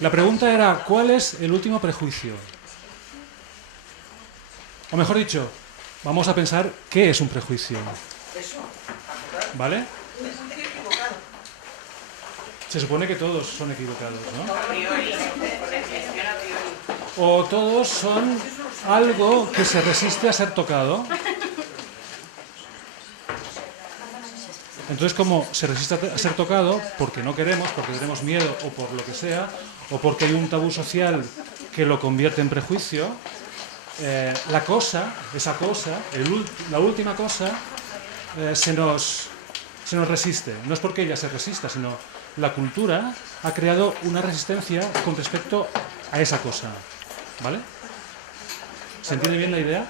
La pregunta era, ¿cuál es el último prejuicio? O mejor dicho, vamos a pensar qué es un prejuicio. ¿Vale? Se supone que todos son equivocados, ¿no? O todos son algo que se resiste a ser tocado. Entonces, como se resiste a ser tocado, porque no queremos, porque tenemos miedo o por lo que sea, o porque hay un tabú social que lo convierte en prejuicio, la última cosa, se nos resiste. No es porque ella se resista, sino la cultura ha creado una resistencia con respecto a esa cosa. ¿Vale? ¿Se entiende bien la idea?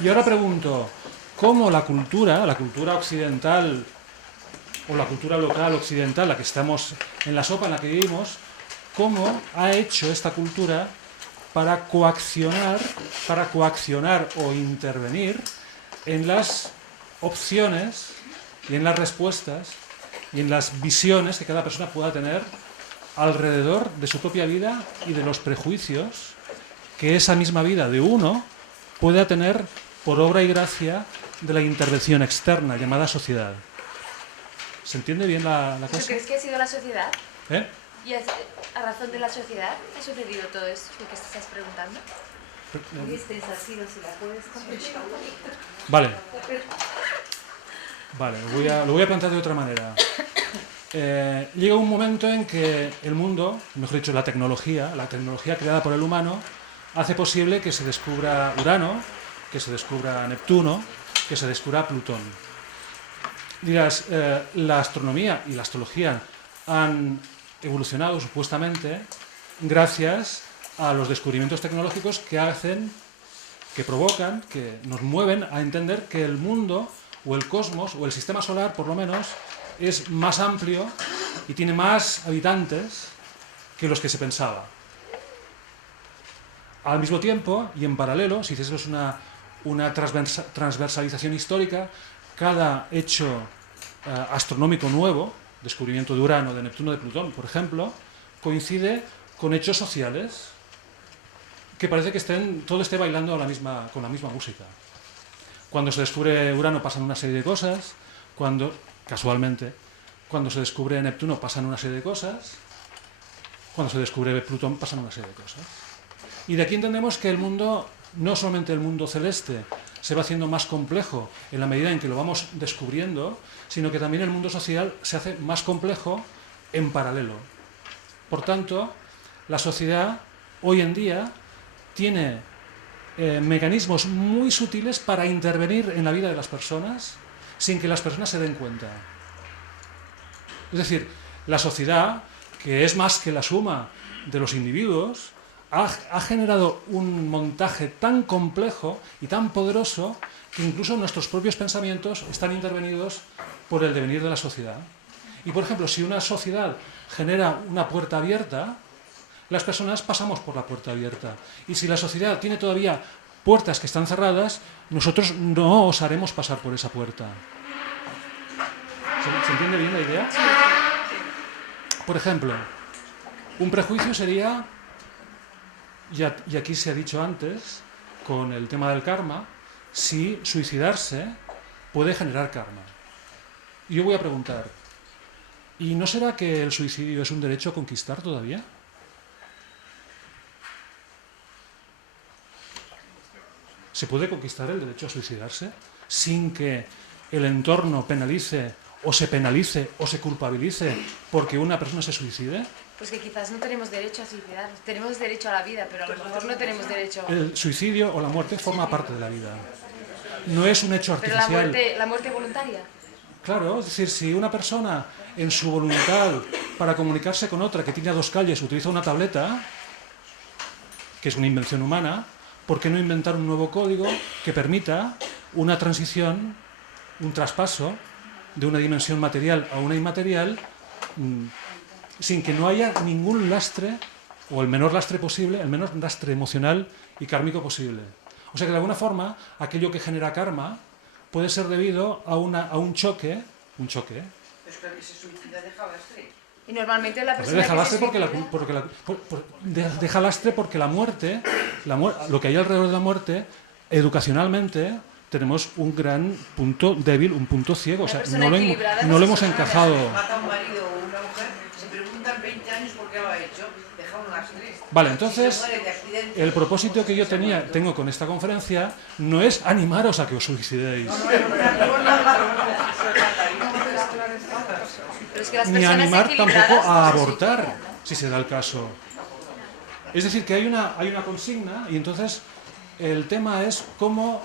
Y ahora pregunto, ¿cómo la cultura occidental o la cultura local occidental, la que estamos en la sopa en la que vivimos, cómo ha hecho esta cultura para coaccionar o intervenir en las opciones y en las respuestas y en las visiones que cada persona pueda tener alrededor de su propia vida y de los prejuicios que esa misma vida de uno pueda tener por obra y gracia de la intervención externa llamada sociedad. ¿Se entiende bien la cosa? ¿Tú crees que ha sido la sociedad? ¿Eh? ¿Y a razón de la sociedad ha sucedido todo eso que te estás preguntando? Vale. Vale, lo voy a plantear de otra manera. Llega un momento en que el mundo, mejor dicho, la tecnología creada por el humano, hace posible que se descubra Urano, que se descubra Neptuno, que se descubra Plutón. Dirás, la astronomía y la astrología han evolucionado supuestamente gracias a los descubrimientos tecnológicos que provocan, que nos mueven a entender que el mundo o el cosmos o el sistema solar, por lo menos, es más amplio y tiene más habitantes que los que se pensaba. Al mismo tiempo, y en paralelo, si hiciésemos una transversalización histórica, cada hecho astronómico nuevo, descubrimiento de Urano, de Neptuno, de Plutón, por ejemplo, coincide con hechos sociales que parece que todo esté bailando con la misma música. Cuando se descubre Urano pasan una serie de cosas, casualmente, cuando se descubre Neptuno pasan una serie de cosas, cuando se descubre Plutón pasan una serie de cosas. Y de aquí entendemos que el mundo, no solamente el mundo celeste, se va haciendo más complejo en la medida en que lo vamos descubriendo, sino que también el mundo social se hace más complejo en paralelo. Por tanto, la sociedad hoy en día tiene mecanismos muy sutiles para intervenir en la vida de las personas sin que las personas se den cuenta. Es decir, la sociedad, que es más que la suma de los individuos, ha generado un montaje tan complejo y tan poderoso que incluso nuestros propios pensamientos están intervenidos por el devenir de la sociedad. Y, por ejemplo, si una sociedad genera una puerta abierta, las personas pasamos por la puerta abierta. Y si la sociedad tiene todavía puertas que están cerradas, nosotros no osaremos pasar por esa puerta. ¿Se entiende bien la idea? Por ejemplo, un prejuicio sería, y aquí se ha dicho antes, con el tema del karma, si suicidarse puede generar karma. Y yo voy a preguntar, ¿y no será que el suicidio es un derecho a conquistar todavía? ¿Se puede conquistar el derecho a suicidarse sin que el entorno penalice o se culpabilice porque una persona se suicide? Pues que quizás no tenemos derecho a suicidarnos. Tenemos derecho a la vida, pero a lo mejor no tenemos derecho... El suicidio o la muerte forma parte de la vida. No es un hecho artificial. Pero la muerte voluntaria. Claro, es decir, si una persona en su voluntad para comunicarse con otra que tiene a dos calles utiliza una tableta, que es una invención humana, ¿por qué no inventar un nuevo código que permita una transición, un traspaso de una dimensión material a una inmaterial sin que no haya ningún lastre, o el menor lastre posible, el menor lastre emocional y kármico posible? O sea que de alguna forma aquello que genera karma puede ser debido a un choque. Pero es que se suicida deja lastre. Y normalmente la Pues persona deja que lastre se deja lastre porque lo que hay alrededor de la muerte, educacionalmente, tenemos un gran punto débil, un punto ciego. O sea, no lo hemos encajado. Mata a un marido o una mujer, se preguntan 20 años por qué lo ha hecho, deja un lastre. Vale, entonces, Si se muere de accidente, el propósito que yo tengo con esta conferencia no es animaros a que os suicidéis, Pero es que las ni personas animar equilibradas tampoco a no se abortar, suicidan, ¿no? si se da el caso. Es decir, que hay una consigna y entonces el tema es cómo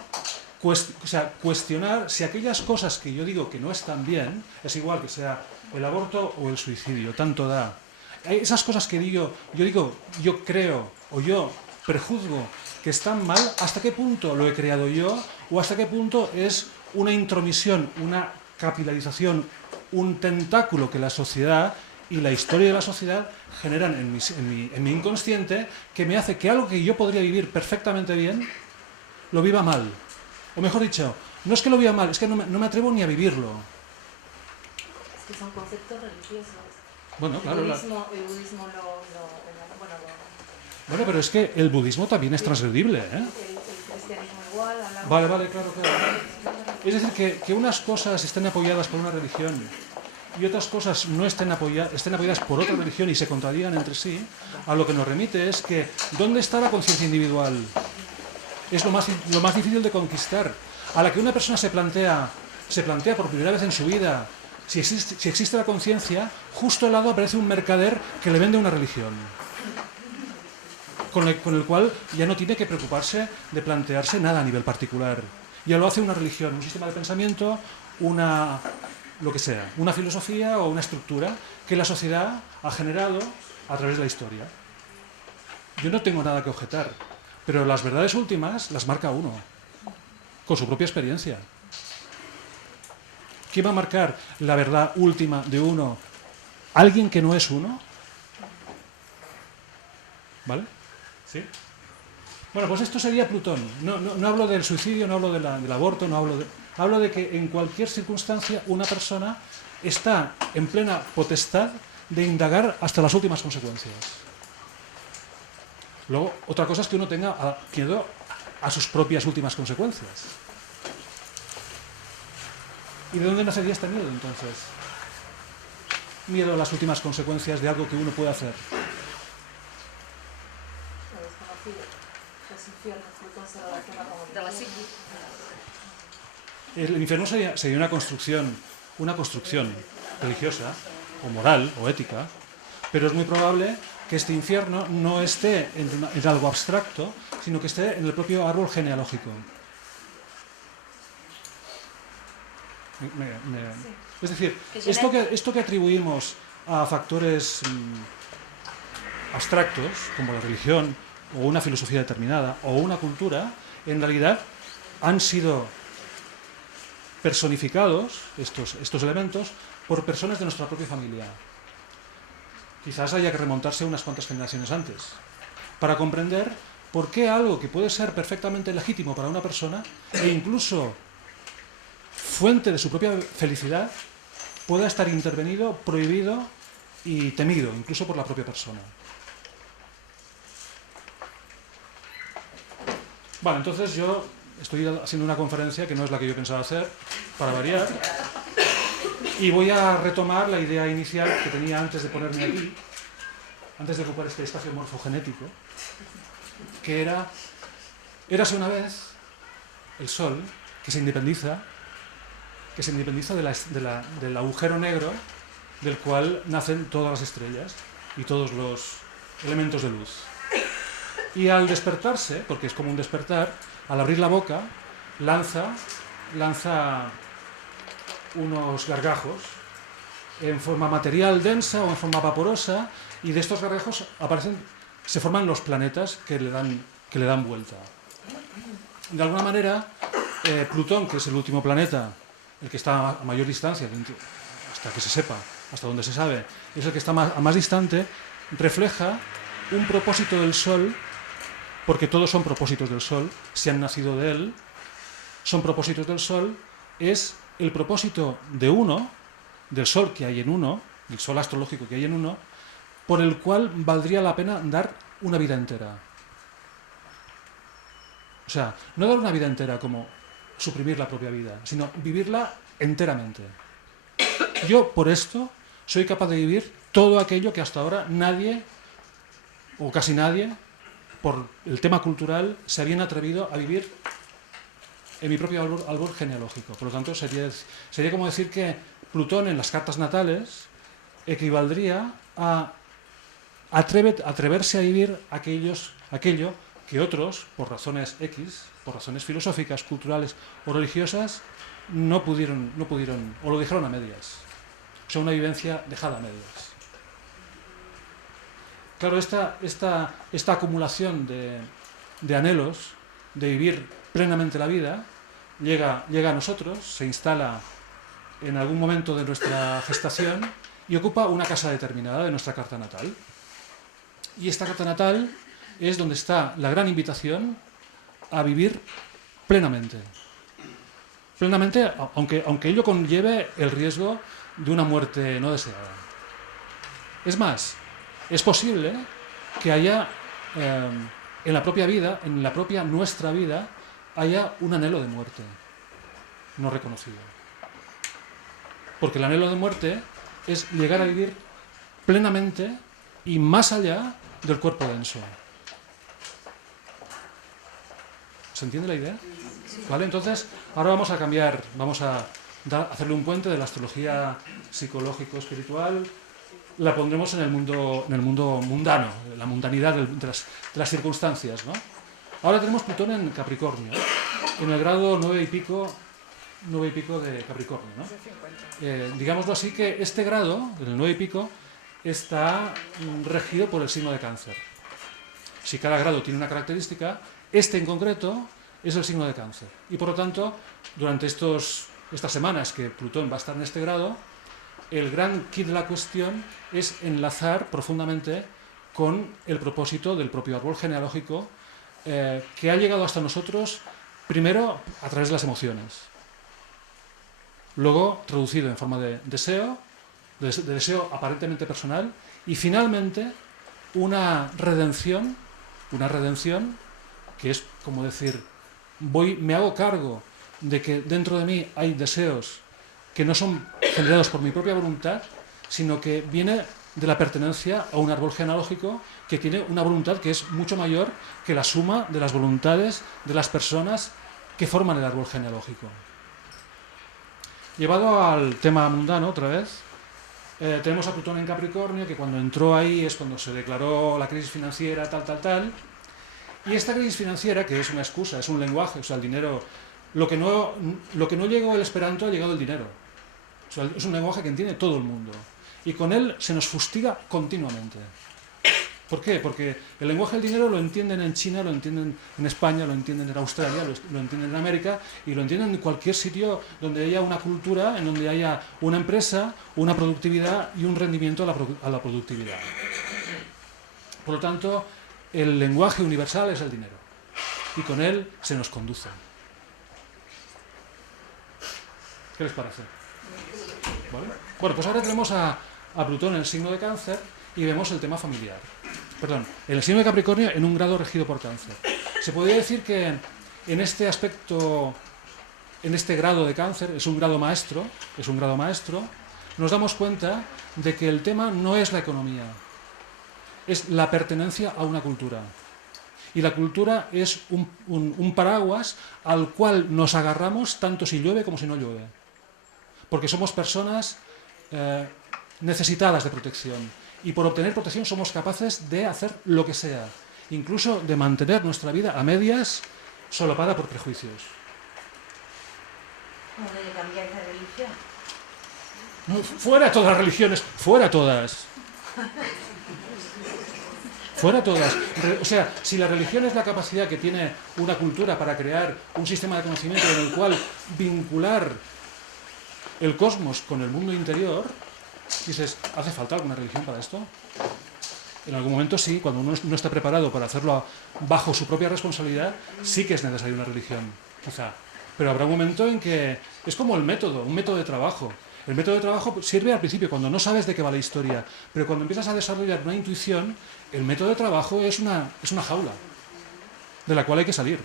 cuestionar si aquellas cosas que yo digo que no están bien, es igual que sea el aborto o el suicidio, tanto da. Esas cosas que yo creo o yo prejuzgo que están mal, ¿hasta qué punto lo he creado yo? ¿O hasta qué punto es una intromisión, una capilarización, un tentáculo que la sociedad y la historia de la sociedad generan en mi inconsciente, que me hace que algo que yo podría vivir perfectamente bien, lo viva mal? O mejor dicho, no es que lo viva mal, es que no me atrevo ni a vivirlo. Es que son conceptos religiosos. Bueno, claro. El budismo Bueno, pero es que el budismo también es transgredible, ¿eh? el cristianismo igual. Vale, claro. Es decir, que unas cosas estén apoyadas por una religión y otras cosas no estén apoyadas por otra religión y se contradigan entre sí, a lo que nos remite es que ¿dónde está la conciencia individual? Es lo más difícil de conquistar. A la que una persona se plantea por primera vez en su vida si existe la conciencia, justo al lado aparece un mercader que le vende una religión, con el cual ya no tiene que preocuparse de plantearse nada a nivel particular. Ya lo hace una religión, un sistema de pensamiento, lo que sea, una filosofía o una estructura que la sociedad ha generado a través de la historia. Yo no tengo nada que objetar, pero las verdades últimas las marca uno, con su propia experiencia. ¿Quién va a marcar la verdad última de uno? ¿Alguien que no es uno? ¿Vale? ¿Sí? Bueno, pues esto sería Plutón. No hablo del suicidio, no hablo del aborto, hablo de que en cualquier circunstancia una persona está en plena potestad de indagar hasta las últimas consecuencias. Luego, otra cosa es que uno tenga miedo a sus propias últimas consecuencias. ¿Y de dónde nacería este miedo, entonces? Miedo a las últimas consecuencias de algo que uno puede hacer. De la psique. El infierno sería una construcción religiosa, o moral, o ética, pero es muy probable que este infierno no esté en algo abstracto, sino que esté en el propio árbol genealógico. Es decir, esto que atribuimos a factores abstractos, como la religión, o una filosofía determinada, o una cultura, en realidad han sido personificados, estos elementos, por personas de nuestra propia familia. Quizás haya que remontarse unas cuantas generaciones antes, para comprender por qué algo que puede ser perfectamente legítimo para una persona, e incluso fuente de su propia felicidad, pueda estar intervenido, prohibido y temido, incluso por la propia persona. Vale, entonces yo estoy haciendo una conferencia que no es la que yo pensaba hacer, para variar, y voy a retomar la idea inicial que tenía antes de ponerme aquí, antes de ocupar este espacio morfogenético, que érase una vez el Sol que se independiza del agujero negro del cual nacen todas las estrellas y todos los elementos de luz. Y al despertarse, porque es como un despertar, al abrir la boca, lanza unos gargajos en forma material densa o en forma vaporosa, y de estos gargajos se forman los planetas que le dan vuelta. De alguna manera, Plutón, que es el último planeta, el que está a mayor distancia, hasta que se sepa, hasta donde se sabe, es el que está a más distante, refleja un propósito del Sol, porque todos son propósitos del Sol, si han nacido de él, son propósitos del Sol, es el propósito de uno, del Sol que hay en uno, el sol astrológico que hay en uno, por el cual valdría la pena dar una vida entera. O sea, no dar una vida entera como suprimir la propia vida, sino vivirla enteramente. Yo, por esto, soy capaz de vivir todo aquello que hasta ahora nadie, o casi nadie, por el tema cultural, se habían atrevido a vivir en mi propio árbol genealógico. Por lo tanto, sería como decir que Plutón en las cartas natales equivaldría a atreverse a vivir aquello que otros, por razones X, por razones filosóficas, culturales o religiosas, no pudieron, o lo dejaron a medias. O sea, una vivencia dejada a medias. Claro, esta acumulación de anhelos, de vivir plenamente la vida, llega a nosotros, se instala en algún momento de nuestra gestación y ocupa una casa determinada de nuestra carta natal. Y esta carta natal es donde está la gran invitación a vivir plenamente. Plenamente, aunque ello conlleve el riesgo de una muerte no deseada. Es más, es posible que haya en la propia vida, en la propia nuestra vida, haya un anhelo de muerte no reconocido. Porque el anhelo de muerte es llegar a vivir plenamente y más allá del cuerpo denso. ¿Se entiende la idea? ¿Vale? Entonces, ahora vamos a cambiar, vamos a hacerle un puente de la astrología psicológico-espiritual. La pondremos en el mundo mundano, la mundanidad de las circunstancias, ¿no? Ahora tenemos Plutón en Capricornio, en el grado 9 y pico de Capricornio, ¿no? Digámoslo así, que este grado, el 9 y pico, está regido por el signo de Cáncer. Si cada grado tiene una característica, este en concreto es el signo de Cáncer. Y por lo tanto, durante estas semanas que Plutón va a estar en este grado, el gran quid de la cuestión es enlazar profundamente con el propósito del propio árbol genealógico que ha llegado hasta nosotros primero a través de las emociones, luego traducido en forma de deseo aparentemente personal y finalmente una redención que es como decir, me hago cargo de que dentro de mí hay deseos que no son generados por mi propia voluntad, sino que viene de la pertenencia a un árbol genealógico que tiene una voluntad que es mucho mayor que la suma de las voluntades de las personas que forman el árbol genealógico. Llevado al tema mundano otra vez, tenemos a Plutón en Capricornio, que cuando entró ahí es cuando se declaró la crisis financiera, tal, y esta crisis financiera, que es una excusa, es un lenguaje, o sea, el dinero, lo que no llegó el esperanto, ha llegado el dinero. O sea, es un lenguaje que entiende todo el mundo. Y con él se nos fustiga continuamente. ¿Por qué? Porque el lenguaje del dinero lo entienden en China, lo entienden en España, lo entienden en Australia, lo entienden en América y lo entienden en cualquier sitio donde haya una cultura, en donde haya una empresa, una productividad y un rendimiento a la productividad. Por lo tanto, el lenguaje universal es el dinero. Y con él se nos conduce. ¿Qué les parece? ¿Vale? Bueno, pues ahora tenemos a Plutón en el signo de Cáncer y vemos el tema familiar. Perdón, en el signo de Capricornio en un grado regido por Cáncer. Se podría decir que en este aspecto, en este grado de Cáncer, es un grado maestro, nos damos cuenta de que el tema no es la economía, es la pertenencia a una cultura. Y la cultura es un paraguas al cual nos agarramos tanto si llueve como si no llueve. Porque somos personas necesitadas de protección. Y por obtener protección somos capaces de hacer lo que sea. Incluso de mantener nuestra vida a medias, solapada por prejuicios. ¿Cómo debe cambiar la religión? No, fuera todas las religiones, fuera todas. Fuera todas. O sea, si la religión es la capacidad que tiene una cultura para crear un sistema de conocimiento en el cual vincular el cosmos con el mundo interior, dices, ¿hace falta alguna religión para esto? En algún momento sí, cuando uno no está preparado para hacerlo bajo su propia responsabilidad, sí que es necesaria una religión, quizá. Pero habrá un momento en que es como el método, un método de trabajo. El método de trabajo sirve al principio, cuando no sabes de qué va la historia, pero cuando empiezas a desarrollar una intuición, el método de trabajo es una jaula de la cual hay que salir.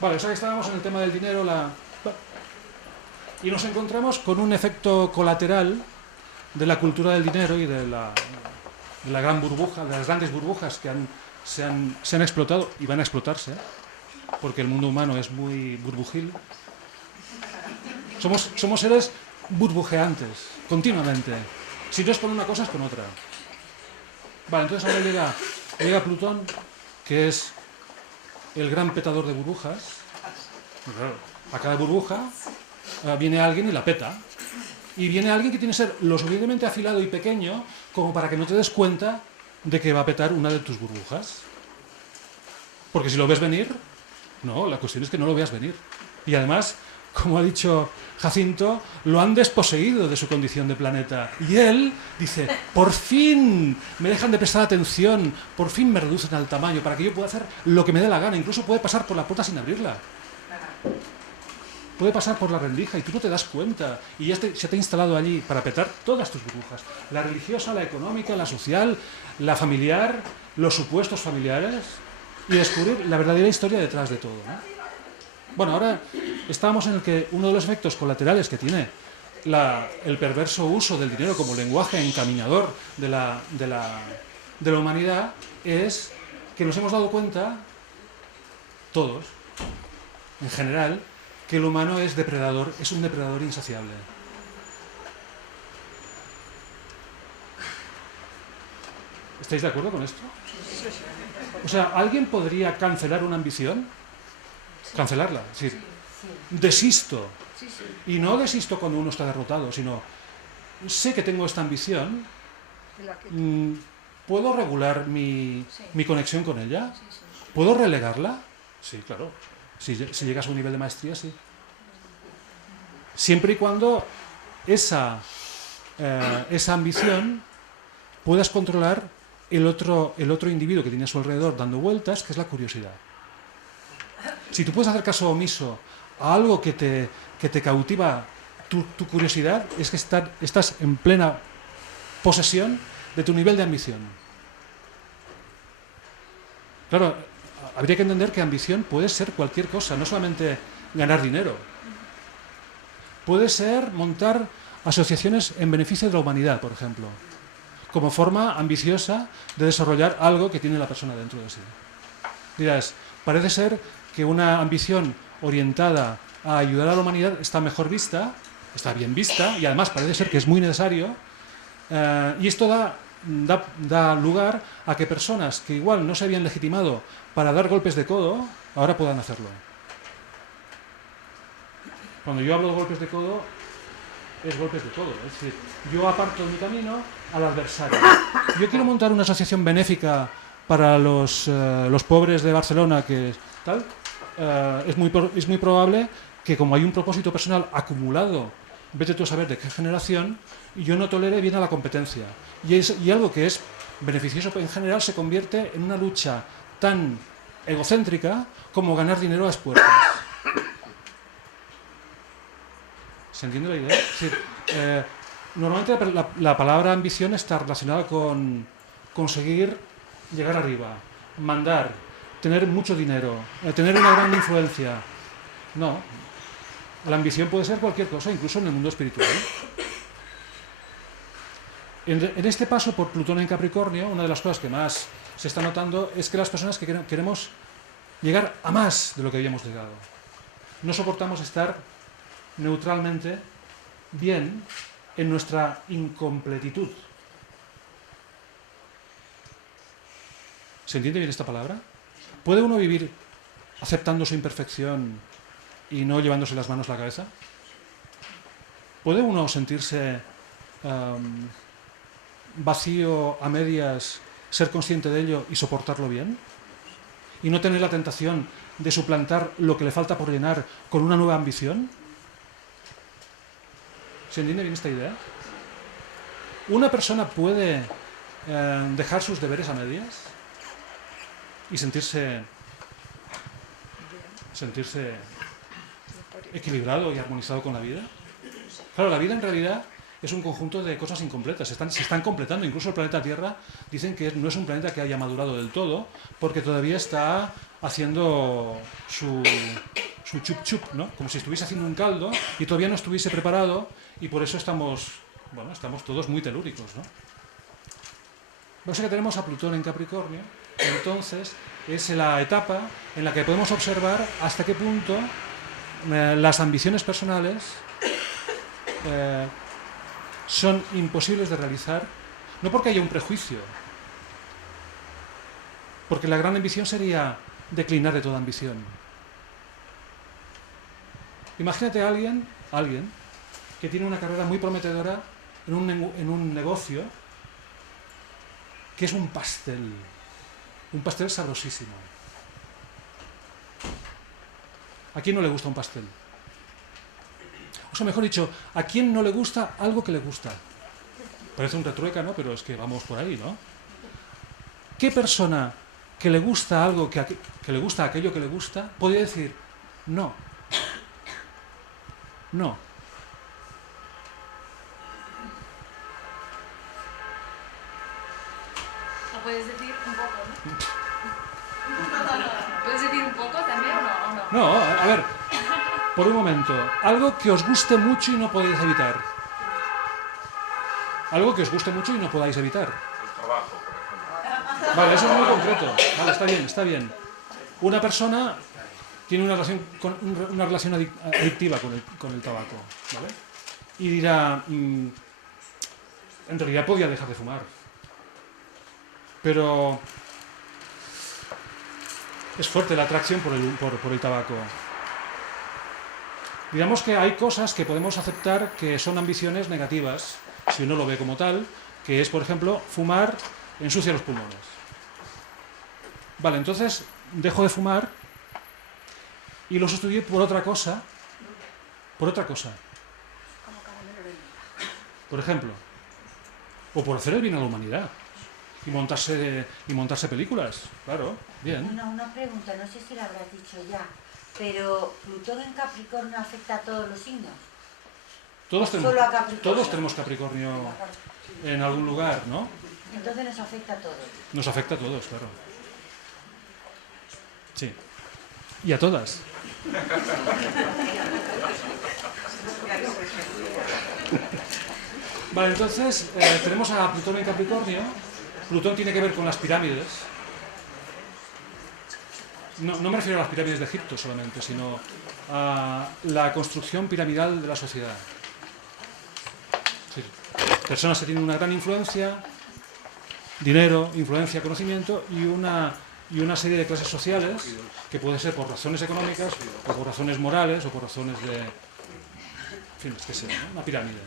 Vale, o sea que estábamos en el tema del dinero, y nos encontramos con un efecto colateral de la cultura del dinero y de la gran burbuja, de las grandes burbujas que se han explotado y van a explotarse, porque el mundo humano es muy burbujil. Somos seres burbujeantes, continuamente. Si no es con una cosa, es con otra. Vale, entonces ahora llega Plutón, que es el gran petador de burbujas. Claro, a cada burbuja viene alguien y la peta. Y viene alguien que tiene que ser lo suficientemente afilado y pequeño como para que no te des cuenta de que va a petar una de tus burbujas. Porque si lo ves venir, no, la cuestión es que no lo veas venir. Y además, como ha dicho Jacinto, lo han desposeído de su condición de planeta. Y él dice, por fin me dejan de prestar atención, por fin me reducen al tamaño para que yo pueda hacer lo que me dé la gana. Incluso puede pasar por la puerta sin abrirla. Puede pasar por la rendija y tú no te das cuenta. Y ya se te ha instalado allí para petar todas tus burbujas. La religiosa, la económica, la social, la familiar, los supuestos familiares. Y descubrir la verdadera historia detrás de todo, ¿no? Bueno, ahora estamos en el que uno de los efectos colaterales que tiene el perverso uso del dinero como lenguaje encaminador de la humanidad es que nos hemos dado cuenta, todos, en general, que el humano es depredador, es un depredador insaciable. ¿Estáis de acuerdo con esto? O sea, ¿alguien podría cancelar una ambición? Cancelarla, es decir, desisto. Y no desisto cuando uno está derrotado, sino sé que tengo esta ambición, ¿puedo regular mi conexión con ella? ¿Puedo relegarla? Sí, claro. Si llegas a un nivel de maestría, sí. Siempre y cuando esa ambición puedas controlar el otro individuo que tiene a su alrededor dando vueltas, que es la curiosidad. Si tú puedes hacer caso omiso a algo que te cautiva tu curiosidad, es que estás en plena posesión de tu nivel de ambición. Claro, habría que entender que ambición puede ser cualquier cosa, no solamente ganar dinero. Puede ser montar asociaciones en beneficio de la humanidad, por ejemplo, como forma ambiciosa de desarrollar algo que tiene la persona dentro de sí. Dirás, parece ser que una ambición orientada a ayudar a la humanidad está mejor vista, está bien vista, y además parece ser que es muy necesario, y esto da lugar a que personas que igual no se habían legitimado para dar golpes de codo, ahora puedan hacerlo. Cuando yo hablo de golpes de codo, es golpes de codo. Es decir, yo aparto mi camino al adversario. Yo quiero montar una asociación benéfica para los pobres de Barcelona, que tal. Es muy probable que, como hay un propósito personal acumulado, vete tú a saber de qué generación, yo no tolere bien a la competencia. Y algo que es beneficioso en general se convierte en una lucha tan egocéntrica como ganar dinero a expuertas. ¿Se entiende la idea? Es decir, normalmente la palabra ambición está relacionada con conseguir llegar arriba, mandar, tener mucho dinero, tener una gran influencia. No. La ambición puede ser cualquier cosa, incluso en el mundo espiritual. En este paso por Plutón en Capricornio, una de las cosas que más se está notando es que las personas que queremos llegar a más de lo que habíamos llegado. No soportamos estar neutralmente bien en nuestra incompletitud. ¿Se entiende bien esta palabra? ¿Puede uno vivir aceptando su imperfección y no llevándose las manos a la cabeza? ¿Puede uno sentirse vacío a medias, ser consciente de ello y soportarlo bien? ¿Y no tener la tentación de suplantar lo que le falta por llenar con una nueva ambición? ¿Se entiende bien esta idea? ¿Una persona puede dejar sus deberes a medias y sentirse equilibrado y armonizado con la vida? Claro, la vida en realidad es un conjunto de cosas incompletas, se están completando. Incluso el planeta Tierra dicen que no es un planeta que haya madurado del todo, porque todavía está haciendo su chup chup, ¿no? Como si estuviese haciendo un caldo y todavía no estuviese preparado, y por eso estamos todos muy telúricos, ¿no? Lo que tenemos a Plutón en Capricornio, entonces es la etapa en la que podemos observar hasta qué punto las ambiciones personales son imposibles de realizar, no porque haya un prejuicio, porque la gran ambición sería declinar de toda ambición. Imagínate a alguien que tiene una carrera muy prometedora en un negocio que es un pastel sabrosísimo. ¿A quién no le gusta un pastel? O sea, mejor dicho, ¿a quién no le gusta algo que le gusta? Parece un retruéca, ¿no? Pero es que vamos por ahí, ¿no? ¿Qué persona que le gusta algo, que le gusta aquello que le gusta, podría decir no? No. ¿Lo puedes decir un poco, no? ¿Puedes decir un poco también o no? No, a ver, por un momento. Algo que os guste mucho y no podéis evitar. Algo que os guste mucho y no podáis evitar. El trabajo, por ejemplo. Vale, eso es muy concreto. Vale, está bien. Una persona tiene una relación adictiva con el tabaco, ¿vale? Y dirá, en realidad podía dejar de fumar. Pero es fuerte la atracción por el tabaco. Digamos que hay cosas que podemos aceptar que son ambiciones negativas, si uno lo ve como tal, que es, por ejemplo, fumar ensucia los pulmones. Vale, entonces dejo de fumar y lo sustituí por otra cosa. Por ejemplo, o por hacer el bien a la humanidad y montarse películas, claro, bien. Una pregunta, no sé si la habrás dicho ya, pero ¿Plutón en Capricornio afecta a todos los signos? Todos Solo a Capricornio. tenemos Capricornio en algún lugar, ¿no? Entonces nos afecta a todos. Nos afecta a todos, claro. Sí. Y a todas. Vale, entonces tenemos a Plutón en Capricornio. Plutón tiene que ver con las pirámides. No me refiero a las pirámides de Egipto solamente, sino a la construcción piramidal de la sociedad. Sí. Personas que tienen una gran influencia, dinero, influencia, conocimiento y una serie de clases sociales que pueden ser por razones económicas o por razones morales o por razones de... En fin, es que sea, ¿no? Una pirámide.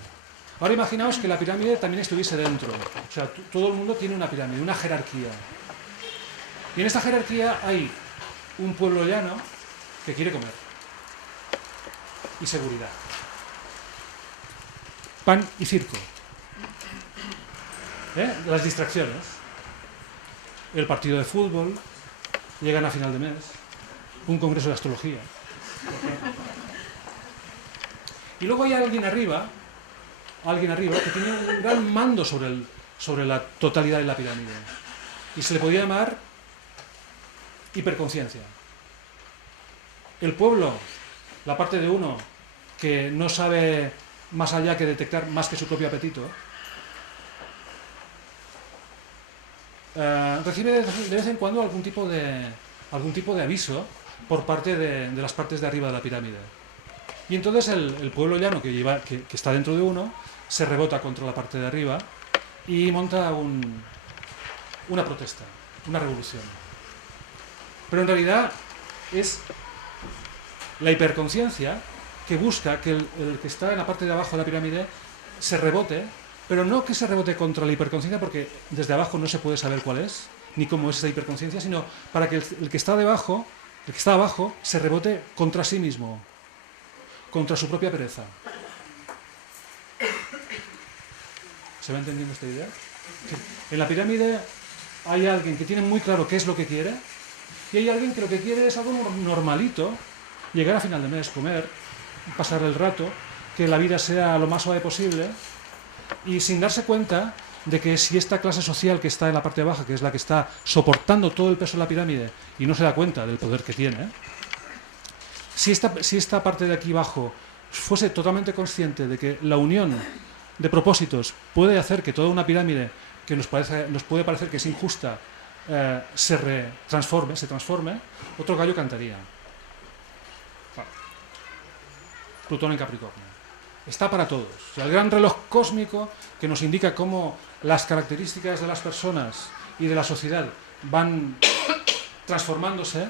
Ahora imaginaos que la pirámide también estuviese dentro. O sea, todo el mundo tiene una pirámide, una jerarquía. Y en esta jerarquía hay un pueblo llano que quiere comer. Y seguridad. Pan y circo. Las distracciones. El partido de fútbol. Llegan a final de mes. Un congreso de astrología. Y luego hay alguien arriba que tiene un gran mando sobre la totalidad de la pirámide. Y se le podría llamar hiperconciencia. El pueblo, la parte de uno que no sabe más allá que detectar más que su propio apetito, recibe de vez en cuando algún tipo de aviso por parte de las partes de arriba de la pirámide. Y entonces el pueblo llano que está dentro de uno se rebota contra la parte de arriba y monta una protesta, una revolución. Pero en realidad es la hiperconciencia que busca que el que está en la parte de abajo de la pirámide se rebote, pero no que se rebote contra la hiperconciencia, porque desde abajo no se puede saber cuál es, ni cómo es esa hiperconciencia, sino para que el que está debajo, el que está abajo, se rebote contra sí mismo, contra su propia pereza. ¿Se va entendiendo esta idea? En la pirámide hay alguien que tiene muy claro qué es lo que quiere, y hay alguien que lo que quiere es algo normalito, llegar a final de mes, comer, pasar el rato, que la vida sea lo más suave posible, y sin darse cuenta de que si esta clase social que está en la parte baja, que es la que está soportando todo el peso de la pirámide y no se da cuenta del poder que tiene, si esta parte de aquí abajo fuese totalmente consciente de que la unión de propósitos puede hacer que toda una pirámide que nos puede parecer que es injusta se transforme, otro gallo cantaría. Bueno. Plutón en Capricornio. Está para todos. O sea, el gran reloj cósmico que nos indica cómo las características de las personas y de la sociedad van transformándose.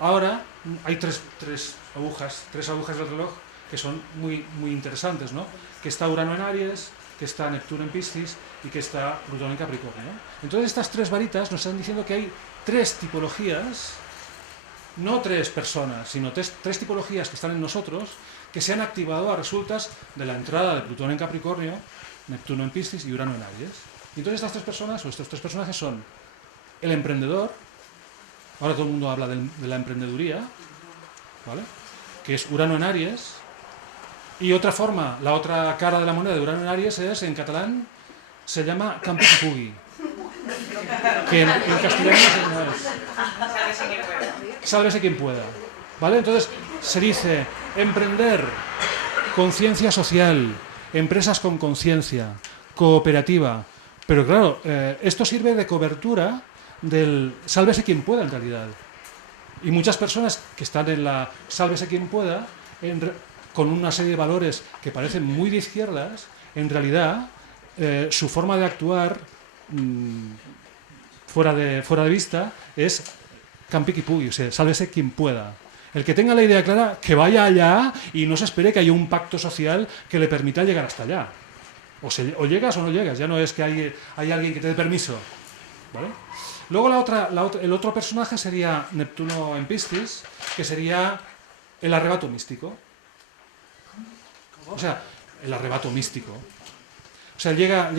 Ahora hay tres agujas del reloj que son muy interesantes, ¿no? Que está Urano en Aries, que está Neptuno en Piscis y que está Plutón en Capricornio, ¿no? Entonces estas tres varitas nos están diciendo que hay tres tipologías, no tres personas, sino tres tipologías que están en nosotros, que se han activado a resultas de la entrada de Plutón en Capricornio, Neptuno en Piscis y Urano en Aries. Y entonces estas tres personas, o estos tres personajes son el emprendedor, ahora todo el mundo habla de la emprendeduría, ¿vale? Que es Urano en Aries, y otra forma, la otra cara de la moneda de Urano en Aries es, en catalán, se llama campi qui pugui, que en castellano es sálvese quien pueda, ¿vale? Entonces se dice emprender, conciencia social, empresas con conciencia, cooperativa, pero claro, esto sirve de cobertura del sálvese quien pueda en realidad. Y muchas personas que están en la sálvese quien pueda, con una serie de valores que parecen muy de izquierdas, en realidad su forma de actuar fuera de vista es campi qui pugui, o sea, sálvese quien pueda. El que tenga la idea clara, que vaya allá y no se espere que haya un pacto social que le permita llegar hasta allá. O llegas o no llegas, ya no es que hay alguien que te dé permiso, ¿vale? Luego el otro personaje sería Neptuno en Piscis, que sería el arrebato místico. O sea, el arrebato místico. O sea, llega,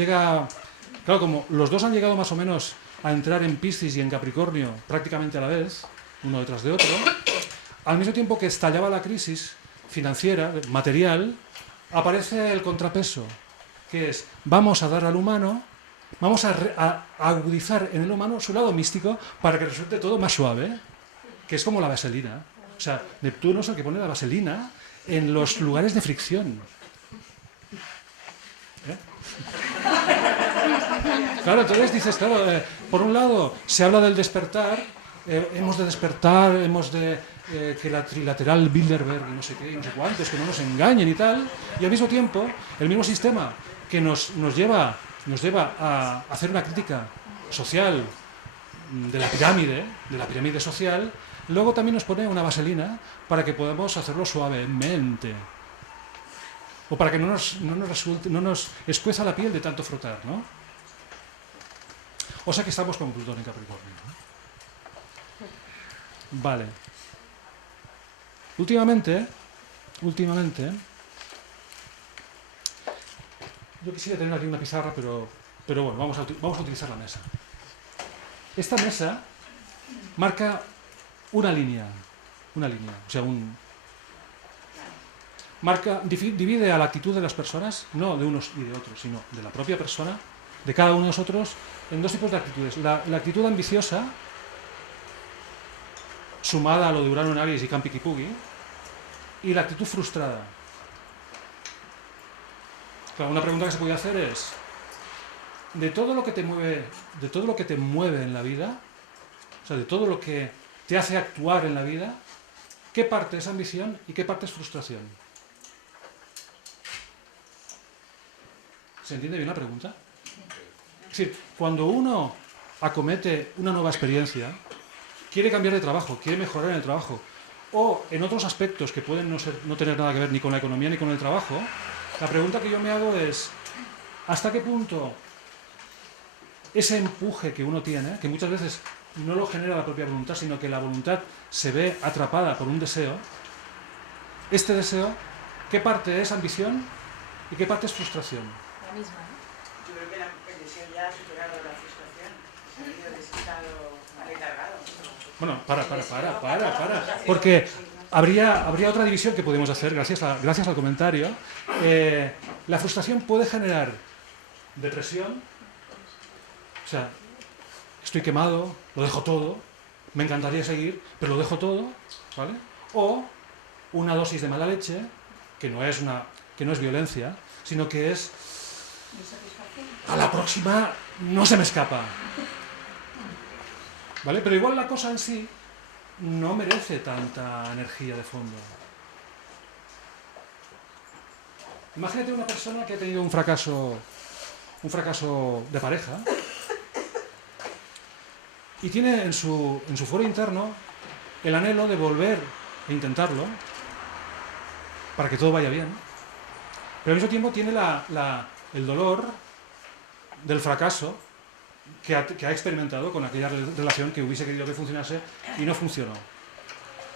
claro, como los dos han llegado más o menos a entrar en Piscis y en Capricornio prácticamente a la vez, uno detrás de otro, al mismo tiempo que estallaba la crisis financiera, material, aparece el contrapeso, que es, vamos a dar al humano, vamos a agudizar en el humano su lado místico para que resulte todo más suave, que es como la vaselina. O sea, Neptuno es el que pone la vaselina en los lugares de fricción. Claro, entonces dices, claro, por un lado se habla del despertar, hemos de despertar, que la trilateral Bilderberg y no sé qué, y no sé cuántos, que no nos engañen y tal, y al mismo tiempo el mismo sistema que nos lleva a hacer una crítica social de la pirámide social, luego también nos pone una vaselina para que podamos hacerlo suavemente. O para que no nos escueza la piel de tanto frotar, ¿no? O sea que estamos con Plutón en Capricornio, ¿no? Vale. Últimamente, yo quisiera tener aquí una pizarra, pero bueno, vamos a utilizar la mesa. Esta mesa marca una línea, o sea, divide a la actitud de las personas, no de unos y de otros, sino de la propia persona, de cada uno de nosotros, en dos tipos de actitudes. La actitud ambiciosa, sumada a lo de Urano en Aries y campi qui pugui, y la actitud frustrada. Claro, una pregunta que se puede hacer es, de todo lo que te mueve en la vida, o sea, de todo lo que te hace actuar en la vida, ¿qué parte es ambición y qué parte es frustración? ¿Se entiende bien la pregunta? Es decir, cuando uno acomete una nueva experiencia, quiere cambiar de trabajo, quiere mejorar en el trabajo, o en otros aspectos que pueden no tener nada que ver ni con la economía ni con el trabajo, la pregunta que yo me hago es, ¿hasta qué punto ese empuje que uno tiene, que muchas veces no lo genera la propia voluntad, sino que la voluntad se ve atrapada por un deseo, este deseo, ¿qué parte es ambición y qué parte es frustración? La misma, ¿no? Yo creo que el deseo ya ha superado la frustración, ha salido de ese estado aletargado. Bueno, para. Porque habría otra división que podemos hacer, gracias al comentario. La frustración puede generar depresión, o sea, estoy quemado, lo dejo todo, me encantaría seguir, pero lo dejo todo, ¿vale? O una dosis de mala leche, que no es violencia, sino que es a la próxima no se me escapa, ¿vale? Pero igual la cosa en sí no merece tanta energía de fondo. Imagínate una persona que ha tenido un fracaso de pareja y tiene en su fuero interno el anhelo de volver a intentarlo para que todo vaya bien, pero al mismo tiempo tiene el dolor del fracaso que ha experimentado con aquella relación que hubiese querido que funcionase y no funcionó.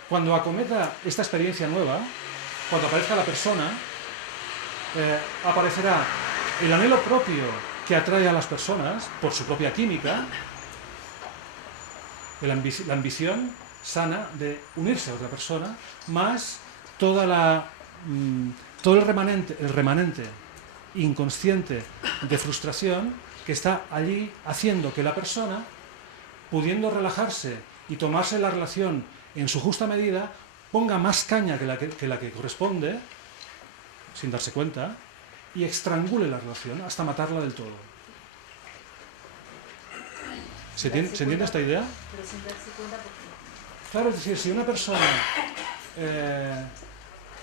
Cuando acometa esta experiencia nueva, cuando aparezca la persona, aparecerá el anhelo propio que atrae a las personas por su propia química, la ambición sana de unirse a otra persona, más todo el remanente inconsciente de frustración que está allí haciendo que la persona, pudiendo relajarse y tomarse la relación en su justa medida, ponga más caña que la que corresponde, sin darse cuenta, y estrangule la relación hasta matarla del todo. ¿Se entiende esta idea? Pero sin darse cuenta porque... Claro, es decir, si una persona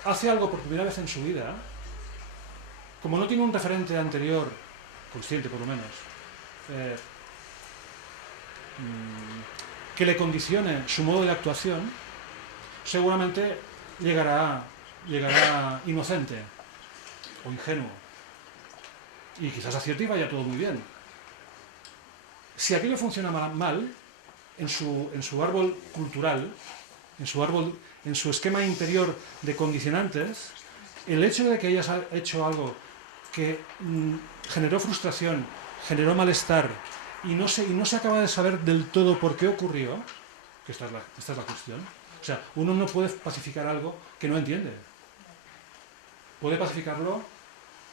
hace algo por primera vez en su vida, como no tiene un referente anterior, consciente por lo menos, que le condicione su modo de actuación, seguramente llegará inocente o ingenuo. Y quizás acierte y vaya todo muy bien. Si aquello funciona mal, en su árbol cultural, en su esquema interior de condicionantes, el hecho de que hayas hecho algo que generó frustración, generó malestar y no se acaba de saber del todo por qué ocurrió, que esta es la cuestión. O sea, uno no puede pacificar algo que no entiende. Puede pacificarlo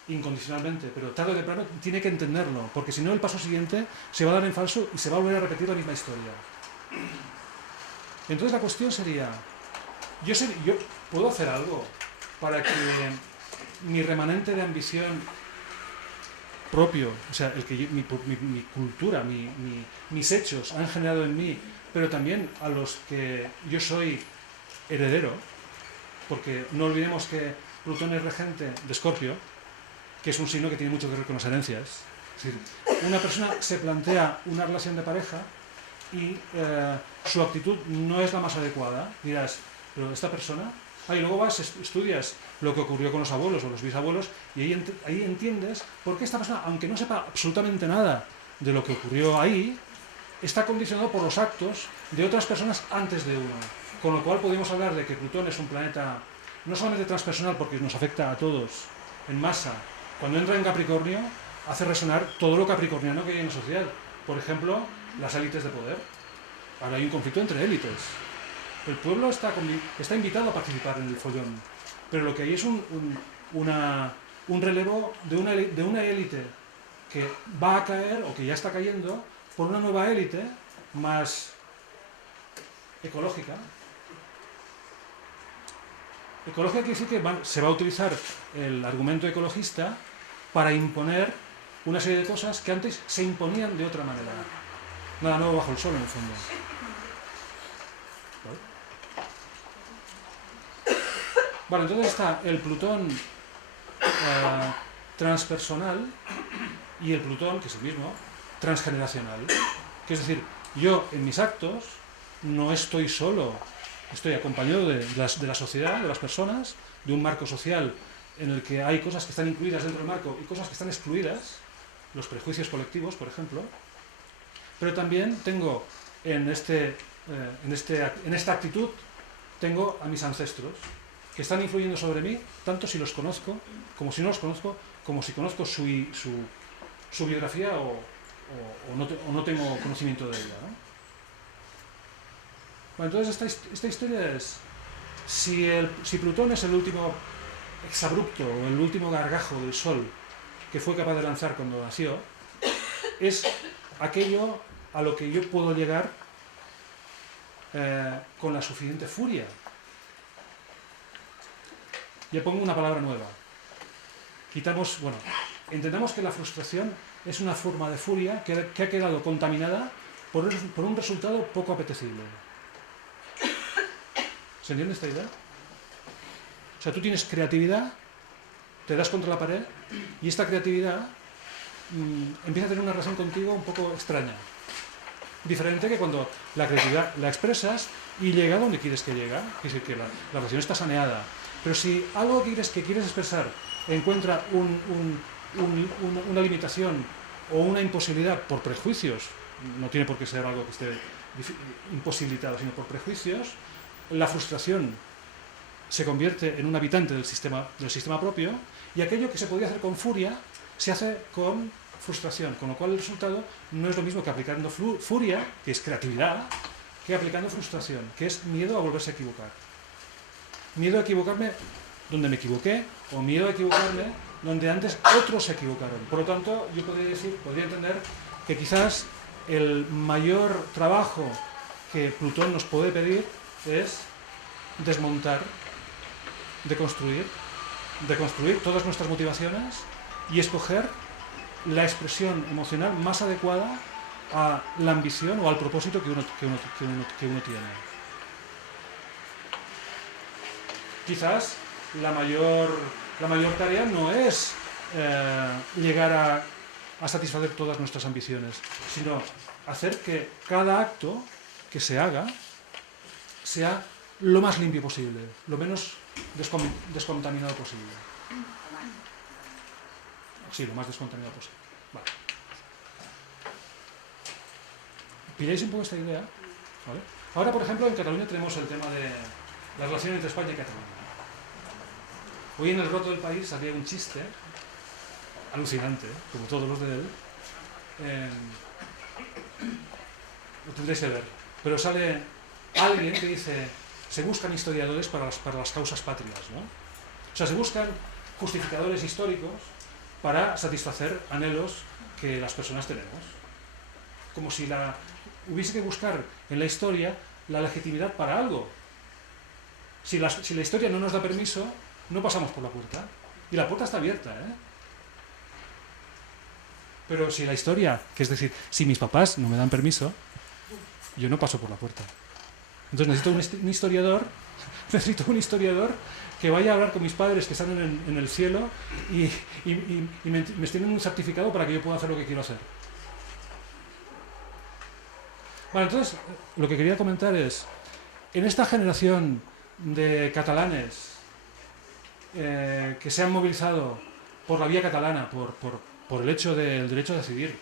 incondicionalmente, pero tarde o temprano tiene que entenderlo, porque si no el paso siguiente se va a dar en falso y se va a volver a repetir la misma historia. Entonces la cuestión sería, yo puedo hacer algo para que mi remanente de ambición propio, o sea, mi cultura, mis hechos han generado en mí, pero también a los que yo soy heredero, porque no olvidemos que Plutón es regente de Escorpio, que es un signo que tiene mucho que ver con las herencias. Es decir, una persona se plantea una relación de pareja y su actitud no es la más adecuada. Dirás, pero esta persona... y luego estudias lo que ocurrió con los abuelos o los bisabuelos y ahí entiendes por qué esta persona, aunque no sepa absolutamente nada de lo que ocurrió ahí, está condicionado por los actos de otras personas antes de uno. Con lo cual podemos hablar de que Plutón es un planeta no solamente transpersonal, porque nos afecta a todos en masa. Cuando entra en Capricornio, hace resonar todo lo capricorniano que hay en la sociedad. Por ejemplo, las élites de poder. Ahora hay un conflicto entre élites. El pueblo está invitado a participar en el follón, pero lo que hay es un relevo de una élite que va a caer, o que ya está cayendo, por una nueva élite más ecológica. Ecológica quiere decir que se va a utilizar el argumento ecologista para imponer una serie de cosas que antes se imponían de otra manera. Nada nuevo bajo el sol, en el fondo. Vale, entonces está el Plutón transpersonal y el Plutón, que es el mismo, transgeneracional. Que es decir, yo en mis actos no estoy solo, estoy acompañado de la sociedad, de las personas, de un marco social en el que hay cosas que están incluidas dentro del marco y cosas que están excluidas, los prejuicios colectivos, por ejemplo, pero también tengo en esta actitud, tengo a mis ancestros, que están influyendo sobre mí, tanto si los conozco, como si no los conozco, como si conozco su biografía o no tengo conocimiento de ella, ¿no? Bueno, entonces esta historia es si Plutón es el último exabrupto o el último gargajo del Sol que fue capaz de lanzar cuando nació, es aquello a lo que yo puedo llegar con la suficiente furia. Ya pongo una palabra nueva. Entendamos que la frustración es una forma de furia que ha quedado contaminada por un resultado poco apetecible. ¿Se entiende esta idea? O sea, tú tienes creatividad, te das contra la pared y esta creatividad empieza a tener una relación contigo un poco extraña. Diferente que cuando la creatividad la expresas y llega donde quieres que llegue, es decir, que la relación está saneada. Pero si algo que quieres expresar encuentra una limitación o una imposibilidad por prejuicios, no tiene por qué ser algo que esté imposibilitado, sino por prejuicios, la frustración se convierte en un habitante del sistema propio y aquello que se podía hacer con furia se hace con frustración, con lo cual el resultado no es lo mismo que aplicando furia, que es creatividad, que aplicando frustración, que es miedo a volverse a equivocar. Miedo a equivocarme donde me equivoqué o miedo a equivocarme donde antes otros se equivocaron. Por lo tanto, yo podría entender que quizás el mayor trabajo que Plutón nos puede pedir es desmontar, deconstruir todas nuestras motivaciones y escoger la expresión emocional más adecuada a la ambición o al propósito que uno tiene. Quizás la mayor tarea no es llegar a satisfacer todas nuestras ambiciones, sino hacer que cada acto que se haga sea lo más limpio posible, lo menos descontaminado posible. Sí, lo más descontaminado posible. Vale. ¿Pilláis un poco esta idea? ¿Vale? Ahora, por ejemplo, en Cataluña tenemos el tema de la relación entre España y Cataluña. Hoy en El Roto del País había un chiste alucinante, como todos los de él. Lo tendréis que ver. Pero sale alguien que dice: se buscan historiadores para las causas patrias, ¿no? O sea, se buscan justificadores históricos para satisfacer anhelos que las personas tenemos. Como si hubiese que buscar en la historia la legitimidad para algo. Si la historia no nos da permiso, no pasamos por la puerta. Y la puerta está abierta, ¿eh? Pero si la historia, que es decir, si mis papás no me dan permiso, yo no paso por la puerta. Entonces necesito un historiador que vaya a hablar con mis padres que están en el cielo y me extienden un certificado para que yo pueda hacer lo que quiero hacer. Bueno, entonces, lo que quería comentar es, en esta generación de catalanes que se han movilizado por la vía catalana, por el hecho del derecho a decidir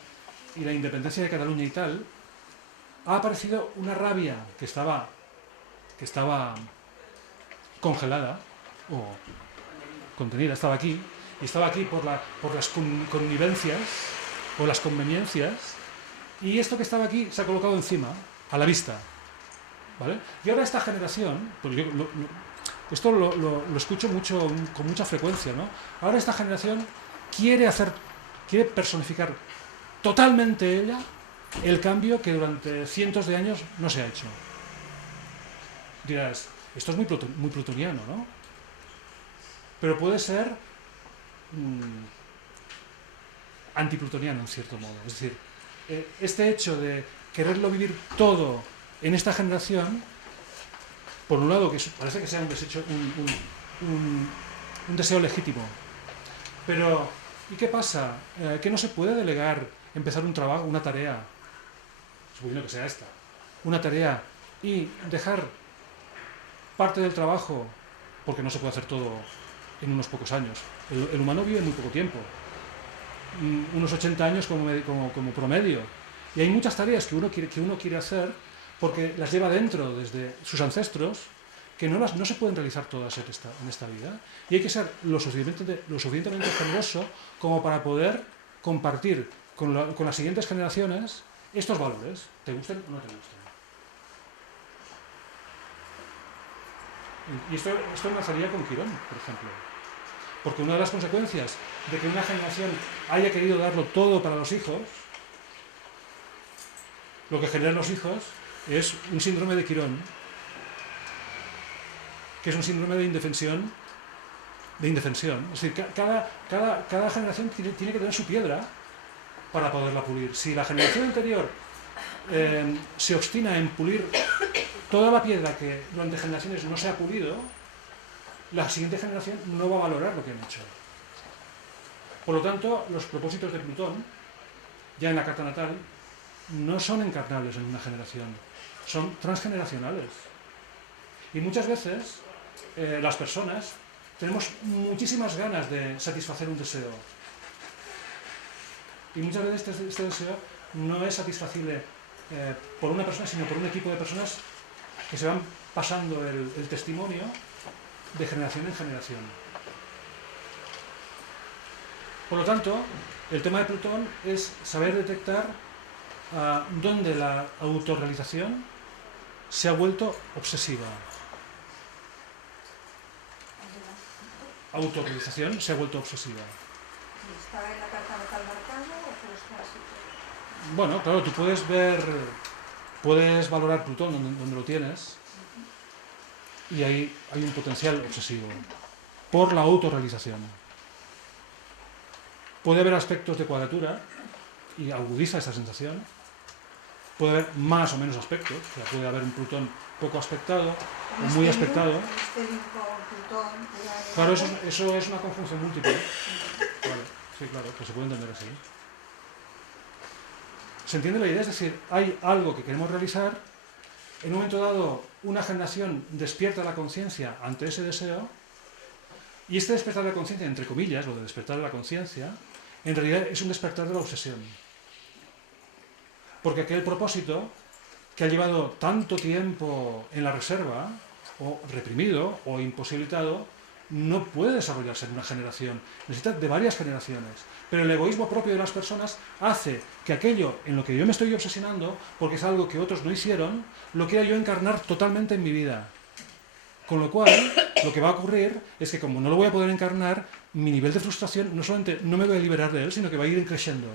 y la independencia de Cataluña y tal, ha aparecido una rabia que estaba congelada o contenida, estaba aquí por las connivencias o las conveniencias, y esto que estaba aquí se ha colocado encima, a la vista, ¿vale? Y ahora esta generación, pues yo esto lo escucho mucho, con mucha frecuencia, ¿no? Ahora esta generación quiere personificar totalmente ella el cambio que durante cientos de años no se ha hecho. Dirás, esto es muy plutoniano, ¿no? Pero puede ser antiplutoniano en cierto modo. Es decir, este hecho de quererlo vivir todo en esta generación, por un lado, que parece que sea un deseo legítimo. Pero, ¿y qué pasa? ¿Que no se puede delegar, empezar un trabajo, una tarea, suponiendo que sea esta, una tarea, y dejar parte del trabajo, porque no se puede hacer todo en unos pocos años? El humano vive muy poco tiempo, unos 80 años como promedio, y hay muchas tareas que uno quiere hacer porque las lleva dentro desde sus ancestros, que no se pueden realizar todas en esta vida, y hay que ser lo suficientemente generoso como para poder compartir con las siguientes generaciones estos valores, te gusten o no te gusten. Y esto enlazaría con Quirón, por ejemplo. Porque una de las consecuencias de que una generación haya querido darlo todo para los hijos, lo que generan los hijos es un síndrome de Quirón, que es un síndrome de indefensión. Es decir, cada generación tiene que tener su piedra para poderla pulir. Si la generación anterior se obstina en pulir toda la piedra que durante generaciones no se ha pulido, la siguiente generación no va a valorar lo que han hecho. Por lo tanto, los propósitos de Plutón, ya en la carta natal, no son encarnables en una generación, son transgeneracionales. Y muchas veces las personas tenemos muchísimas ganas de satisfacer un deseo. Y muchas veces este deseo no es satisfacible por una persona, sino por un equipo de personas que se van pasando el testimonio de generación en generación. Por lo tanto, el tema de Plutón es saber detectar dónde la autorrealización se ha vuelto obsesiva. Autorrealización se ha vuelto obsesiva. ¿Está en la carta natal marcado o puede estar así? Bueno, claro, tú puedes valorar Plutón donde lo tienes, y ahí hay un potencial obsesivo por la autorrealización. Puede haber aspectos de cuadratura y agudiza esa sensación. Puede haber más o menos aspectos, o sea, puede haber un Plutón poco aspectado o muy aspectado. Claro, eso es una conjunción múltiple. Vale, sí, claro, que se puede entender así. ¿Se entiende la idea? Es decir, hay algo que queremos realizar, en un momento dado una generación despierta la conciencia ante ese deseo, y este despertar de la conciencia, entre comillas, lo de despertar de la conciencia, en realidad es un despertar de la obsesión. Porque aquel propósito que ha llevado tanto tiempo en la reserva, o reprimido, o imposibilitado, no puede desarrollarse en una generación. Necesita de varias generaciones. Pero el egoísmo propio de las personas hace que aquello en lo que yo me estoy obsesionando, porque es algo que otros no hicieron, lo quiera yo encarnar totalmente en mi vida. Con lo cual, lo que va a ocurrir es que como no lo voy a poder encarnar, mi nivel de frustración no solamente no me voy a liberar de él, sino que va a ir creciendo.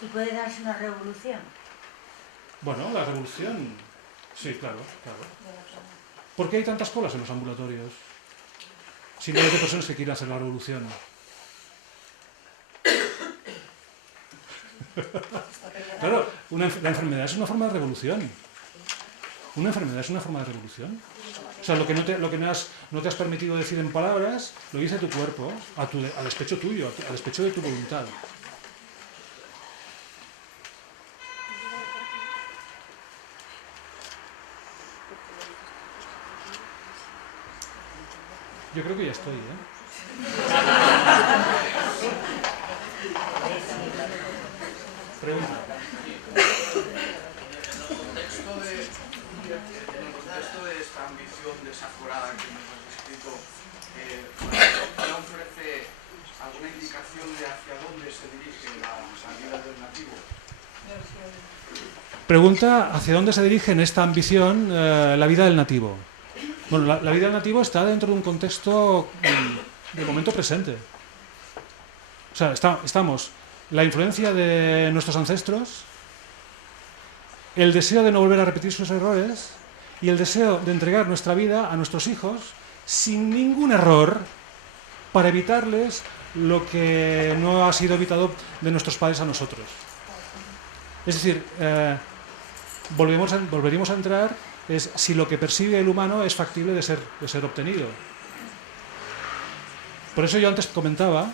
¿Y puede darse una revolución? Bueno, la revolución... Sí, claro. ¿Por qué hay tantas colas en los ambulatorios? Si no hay de personas que quieren hacer la revolución. Claro, la enfermedad es una forma de revolución. Una enfermedad es una forma de revolución. O sea, lo que no te has permitido decir en palabras, lo dice tu cuerpo, al despecho tuyo, al despecho de tu voluntad. Yo creo que ya estoy, ¿eh? Pregunta. En el contexto de esta ambición desaforada que nos has descrito, ¿no ofrece alguna indicación de hacia dónde se dirige la vida del nativo? Pregunta hacia dónde se dirige en esta ambición la vida del nativo. Bueno, la vida del nativo está dentro de un contexto del momento presente. O sea, estamos la influencia de nuestros ancestros, el deseo de no volver a repetir sus errores y el deseo de entregar nuestra vida a nuestros hijos sin ningún error para evitarles lo que no ha sido evitado de nuestros padres a nosotros. Es decir, volveríamos a entrar es si lo que persigue el humano es factible de ser obtenido. Por eso yo antes comentaba,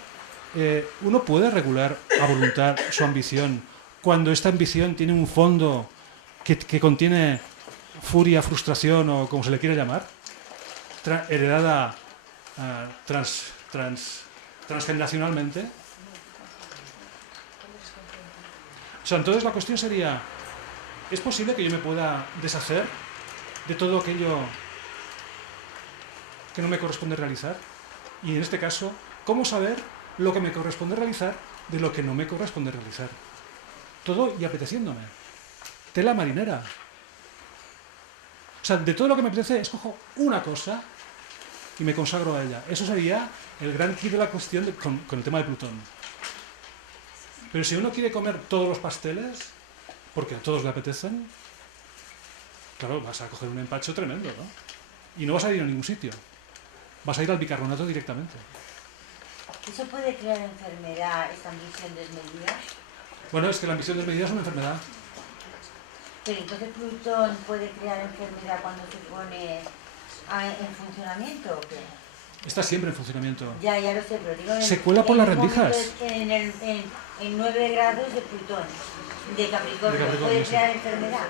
uno puede regular a voluntad su ambición cuando esta ambición tiene un fondo que contiene furia, frustración o como se le quiera llamar, heredada transgeneracionalmente. O sea, entonces la cuestión sería, ¿es posible que yo me pueda deshacer de todo aquello que no me corresponde realizar? Y en este caso, ¿cómo saber lo que me corresponde realizar de lo que no me corresponde realizar? Todo y apeteciéndome. Tela marinera. sea, de todo lo que me apetece, escojo una cosa y me consagro a ella. Eso sería el gran kit de la cuestión con el tema de Plutón. Pero si uno quiere comer todos los pasteles, porque a todos le apetecen, claro, vas a coger un empacho tremendo, ¿no? Y no vas a ir a ningún sitio. Vas a ir al bicarbonato directamente. ¿Eso puede crear enfermedad, esta ambición desmedida? Bueno, es que la ambición desmedida es una enfermedad. Pero entonces Plutón puede crear enfermedad cuando se pone en funcionamiento, ¿o qué? Está siempre en funcionamiento. Ya lo sé, pero digo... Se cuela por las rendijas. En 9 grados de Plutón, de Capricornio, ¿puede sí. crear enfermedad?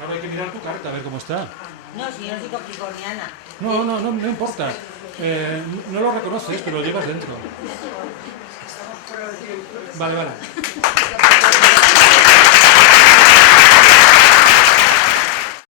Ahora hay que mirar tu carta, a ver cómo está. No, si yo no soy capricorniana. No importa. No lo reconoces, pero lo llevas dentro. Vale.